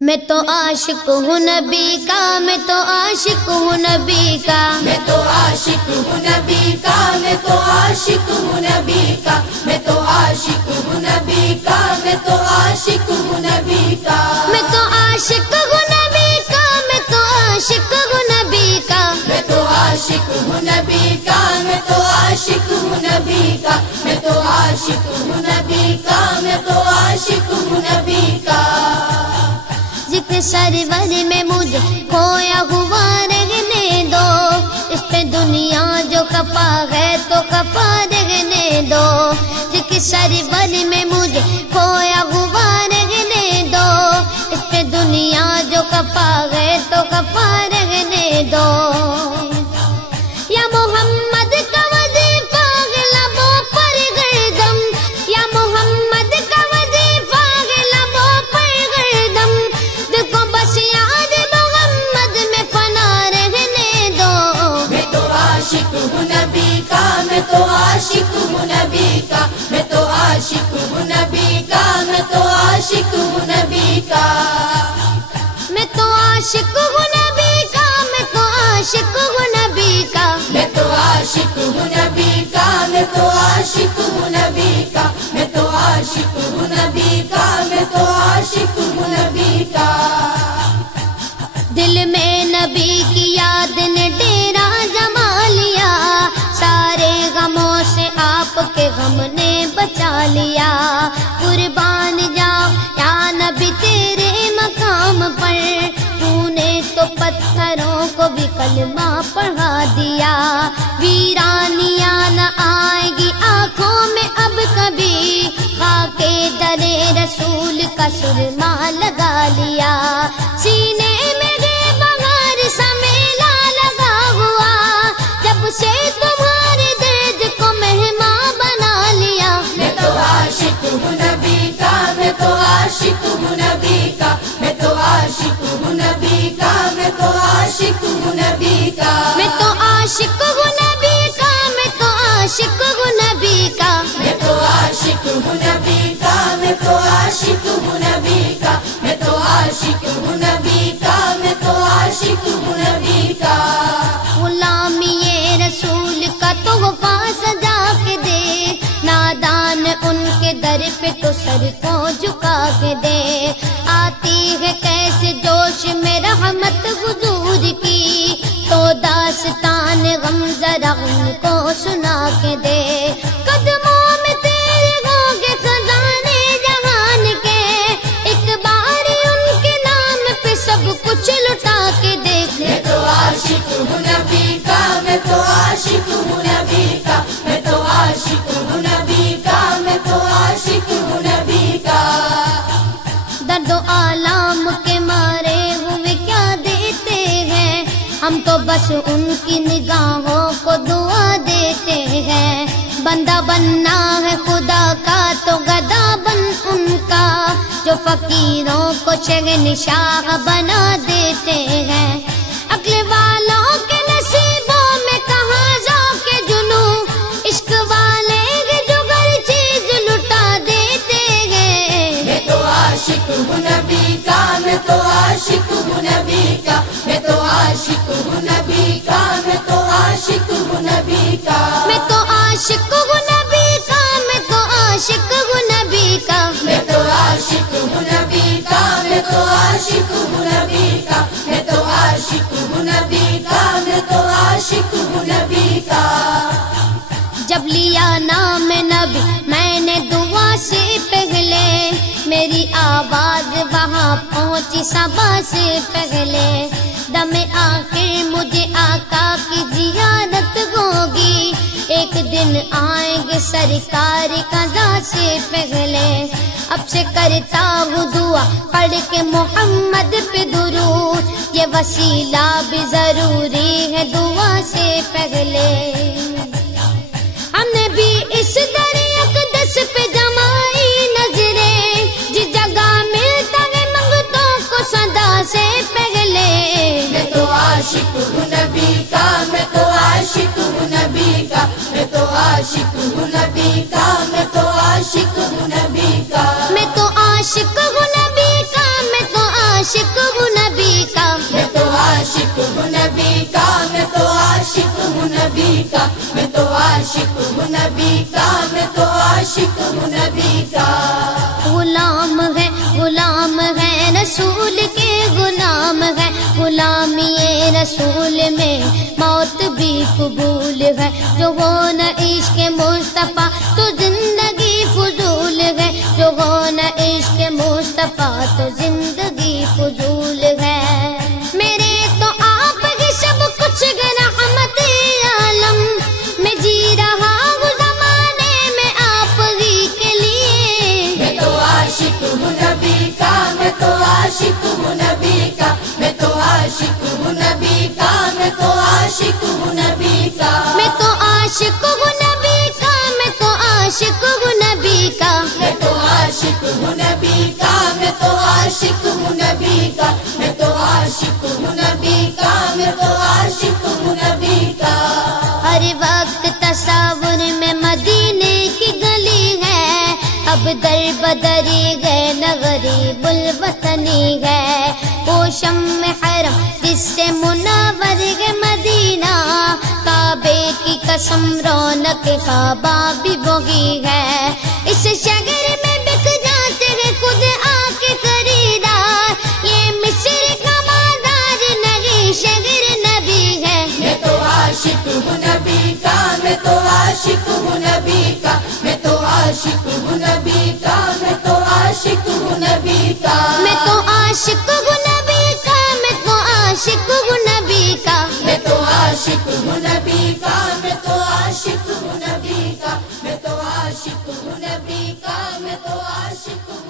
میں تو عاشق ہوں نبی کا، میں تو عاشق ہوں نبی کا، میں تو عاشق ہوں نبی کا، میں تو عاشق ہوں نبی کا، میں تو عاشق ہوں نبی کا، میں تو عاشق ہوں نبی کا، میں تو عاشق ہوں نبی کا، میں تو عاشق ہوں نبی کا، میں تو عاشق ہوں نبی کا، میں تو عاشق ہوں نبی کا، میں تو عاشق ہوں نبی کا، میں تو عاشق ہوں نبی کا۔ ذکر سرور میں مجھے کھویا ہوا رہنے دو، اس پہ دنیا جو کفا ہے تو کفا رہنے دو، ذکر سرور میں مجھے کھویا ہوا رہنے دو، اس پہ دنیا جو کفا ہے تو کفا رہنے دو۔ یا محمد کا وظیفہ ہے لبوں پر گردم، یا محمد کا وظیفہ ہے لبوں پر گردم، دل کو بس یاد محمد میں فنا رہنے دو۔ میں تو عاشق ہوں نبی کا، میں تو عاشق ہوں نبی کا، میں تو عاشق ہوں نبی کا، میں تو عاشق ہوں نبی کا، میں تو عاشق ہوں نبی کا، میں تو عاشق ہوں نبی کا، میں تو عاشق ہوں نبی کا، میں تو عاشق ہوں نبی کا، میں تو عاشق ہوں نبی کا، میں تو عاشق ہوں نبی کا۔ دل میں نبی کی یاد نے ڈیرا جما لیا، سارے غموں سے آپ کے غم نے بچا لیا، قربان جاؤ یا نبی تیرے مقام پر، تو نے تو پتھروں کو بھی کلمہ پڑھا دیا، ویرانیاں نہ آئے گی آنکھوں میں اب کبھی، خاک در رسول کا سرما لگا لیا، سینے میں بغیر سمیلا لگا ہوا، جب سے تمہارے درد کو مہمان بنا لیا۔ میں تو عاشق ہوں نبی کا، میں تو عاشق ہوں نبی کا، میں تو عاشق ہوں نبی کا، میں تو عاشق ہوں نبی کا، میں تو عاشق ہوں نبی کا، میں تو عاشق ہوں نبی کا، میں تو عاشق ہوں نبی کا، میں تو عاشق ہوں نبی کا، میں تو عاشق ہوں نبی کا، میں تو عاشق ہوں نبی کا۔ غلامی رسول کا تحفہ سجا کے دے، نادان ان کے در پہ تو سر کو جھکا کے دے، آتی ہے کیسے جوش میں رحمت حضور کی، تو داستان غم ذرا ان کو سنا کے دے، قدموں میں تیرے ہوگے خزانے جہان کے، ایک بار ان کے نام پہ سب کچھ لٹا کے دیکھ۔ میں تو عاشق ہوں نبی کا، میں تو عاشق ہوں نبی کا، میں تو عاشق ہوں نبی کا، میں تو عاشق ہوں نبی کا۔ درد و آلام کے مارے ہوئے کیا دیتے ہیں، ہم تو بس ان کی نگاہوں کو دعا دیتے ہیں، بندہ بننا ہے خدا کا تو گدا بن ان کا، جو فقیروں کو شہنشاہ بنا دیتے ہیں، عقل والوں کے نصیبوں میں کہاں ذوق جنوں، عشق والے جو ہر چیز لٹا دیتے ہیں۔ میں تو عاشق ہوں نبی کا، میں تو عاشق ہوں نبی کا، میں تو عاشق ہوں نبی کا، میں تو عاشق ہوں نبی کا، میں تو عاشق ہوں نبی کا، میں تو عاشق ہوں نبی کا، میں تو عاشق ہوں نبی کا، میں تو عاشق ہوں نبی کا، میں تو عاشق ہوں نبی کا، میں تو عاشق ہوں نبی کا۔ جب لیا نام نبی میں نے دعا سے پہلے، میری آواز وہاں پہنچی صبا سے پہلے، دم آخر مجھے آقا کی زیارت ہوگی، ایک دن آئیں گے سرکار قضا سے پہلے، اب سے کرتا ہوں دعا پڑھ کے محمد پہ درود، یہ وسیلہ بھی ضروری ہے دعا سے پہلے، ہم نے بھی اس در اقدس پہ جمائی نظریں، جس جگہ ملتا ہے منگتوں کو صدا سے پہلے۔ میں تو عاشق ہوں نبی کا، میں تو عاشق ہوں نبی کا، میں تو عاشق ہوں نبی کا، میں تو عاشق ہوں نبی کا، میں تو عاشق ہوں نبی کا، میں تو عاشق کا میں تو عاشق ہوں نبی کا میں تو عاشق ہوں نبی کا غلام ہے رسول کے غلام ہے غلامی رسول میں موت بھی قبول ہے جو ہو نہ عشق مصطفیٰ تو زندگی فضول ہے جو ہو نہ عشق مصطفیٰ تو زندگی فضول ہے میرے تو آپ ہی سب کچھ رحمت عالم میں جی رہا ہوں زمانے میں آپ ہی کے لیے میں تو عاشق ہوں نبی کا میں تو عاشق ہوں نبی کا میں تو عاشق ہوں نبی کا میں تو عاشق ہوں نبی کا میں تو عاشق ہوں نبی کا میں تو عاشق ہوں نبی کا میں تو عاشق ہوں نبی کا میں تو عاشق ہوں نبی کا میں تو عاشق ہوں نبی کا میں تو عاشق ہوں نبی کا ہر وقت تصور میں مدینے کی گلی ہے اب در بدری گئے نہ غریب الوطنی ہے وہ شمع حرم جس سے منور ہے مدینہ کعبے کی قسم رونق کعبہ بھی وہی ہے اس شہر میں بک جاتے ہیں خود آ کے خریدار یہ مصر کا مزار نہیں شہر نبی ہے میں تو عاشق ہوں نبی کا میں تو عاشق ہوں نبی کا میں تو عاشق ہوں نبی کا میں تو عاشق ہوں نبی کا میں تو عاشق ہوں نبی کا میں تو عاشق ہوں نبی کا میں تو عاشق ہوں نبی کا میں تو عاشق ہوں نبی کا میں تو عاشق ہوں نبی کا میں تو عاشق ہوں